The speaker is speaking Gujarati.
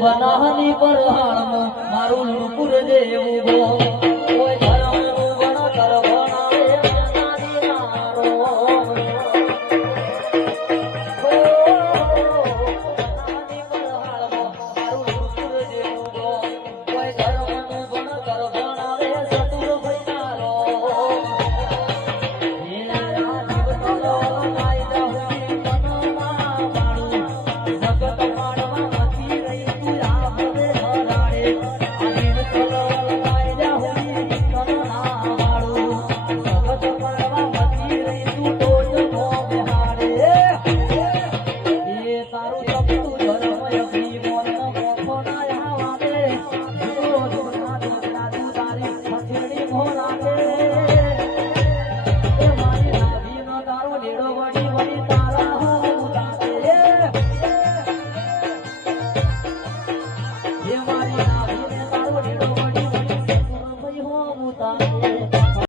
બનાની પર હાણમાં મારું લુકુર જેવું ગો કોઈ ધર્મનું ગણ કર ભણાવે નાની નારો બનાની પર હાણમાં મારું લુકુર જેવું ગો કોઈ ધર્મનું ગણ કર ભણાવે સતુર ભૈનારો એના રાજીવ તલો કાયદા હુઈ મનમાં મારું જગત પાડવા નથી રહી તું આપને હરાડે આવીન તલો કાયદા હુઈ મનમાં મારું જગત પાડવા નથી રહી તું ટોચ નો બેહાડે એ તારું સપનું ધર્મ અભી મોન મોખો ના આવાદે દુના દુના તું તારી હથેળી મોરાડે એ મારી નાભીનો તારો લેડો વળી વળી તારા ઉતારે એ મારી નાભીને તારો લેડો વળી વળી સતુર ભઈ હો ઉતારે